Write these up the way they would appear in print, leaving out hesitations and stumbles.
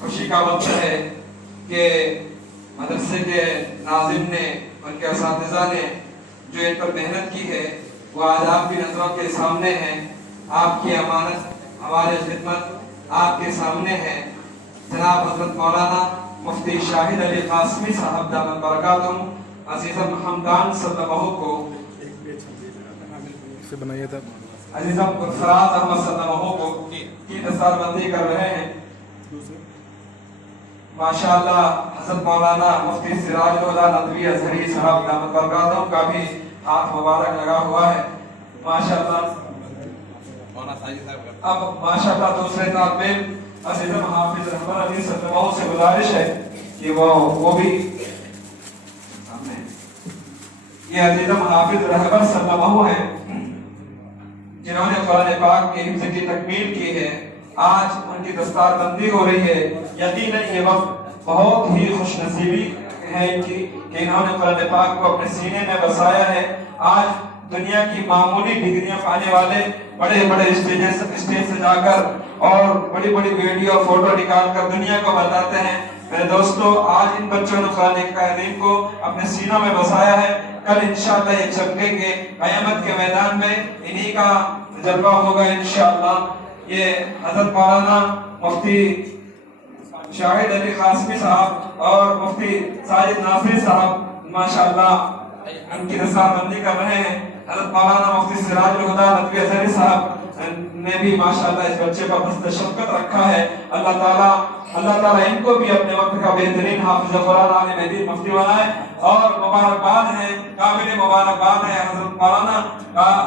खुशी का वक्त है कि मदरसे के नाज़िम ने, उनके असातिज़ा ने जो इन पर मेहनत की है वो आज आपकी नज़रों के सामने है। आपकी अमानत हमारे खिदमत आपके सामने है। जनाब हज़रत मौलाना मुफ्ती शाहिद अली कासमी साहब दामत बरकातुहू अज़ीज़म हमदान सल्लल्लाहु को अज़ीज़म फराज अहमद सल्लल्लाहु को की दस्तारबंदी कर रहे हैं। माशाअल्लाह हज़रत मौलाना मुफ्ती सिराजुल हुदा नदवी अज़हरी साहब दामत बरकातुहू का भी हाथ मुबारक लगा हुआ है माशाअल्लाह। अब माशाअल्लाह दूसरे तालिब इल्म अज़ीज़म हाफिज रहबर अली सल्लल्लाहु से गुजारिश है कि वो भी सामने ये अज़ीज़म हाफिज रहबर सल्लल्लाहु हैं जिन्होंने कुरान पाक के हिफ्ज़ की तकमील की है। आज उनकी दस्तारबंदी हो रही है। यकीनन ये वक्त बहुत ही खुशनसीबी है कि इन्होंने कुरान पाक को अपने सीने में बसाया है। आज दुनिया की मामूली डिग्रियां पाने वाले बड़े बड़े स्टेज से जाकर और बड़ी बड़ी वीडियो फोटो निकाल कर दुनिया को बताते हैं। मेरे दोस्तों, आज इन बच्चों ने कुरान करीम को अपने सीनों में बसाया है। कल इंशाअल्लाह ये चमकेंगे क़यामत के मैदान में, इन्हीं का जलवा होगा इंशाअल्लाह। ये हज़रत मौलाना मुफ्ती शाहिद अली कासमी साहब और मुफ्ती साजिद नासिर साहब माशाअल्लाह उनकी दस्तारबंदी कर रहे हैं। हज़रत मौलाना मुफ्ती सिराजुल हुदा नदवी अज़हरी साहब ने भी माशाअल्लाह इस बच्चे पर बस्त शफ़क़त रखा है। अल्लाह ताला इनको भी अपने वक्त का बेहतरीन हाफिज़ कुरान आलिम दीन मुफ्ती बनाए। और मुबारकबाद है, काबिल मुबारकबाद है हज़रत मौलाना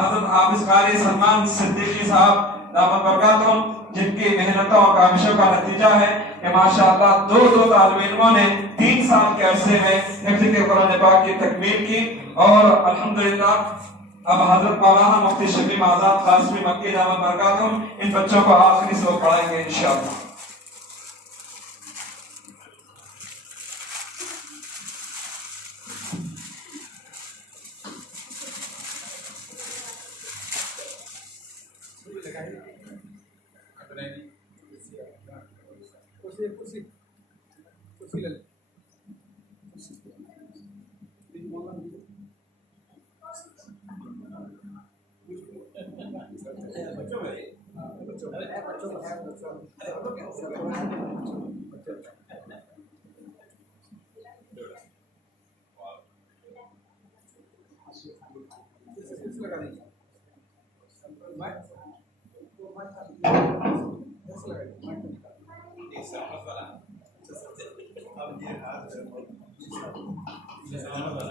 हज़रत हाफिज़ कारी सलमान सिद्दीकी साहब दामत बरकातुहू, जिनकी मेहनतों और काविशों का नतीजा है कि माशाअल्लाह दो तालिब इल्मों ने 3 साल के अरसे में हिफ्ज़ के कुरान पाक की तकमील की। और अल्हम्दुलिल्लाह अब हज़रत मौलाना मुफ्ती शमीम आज़ाद कासमी मक्की दामत बरकातुहू इन बच्चों को आखिरी सबक पढ़ाएंगे इंशाअल्लाह।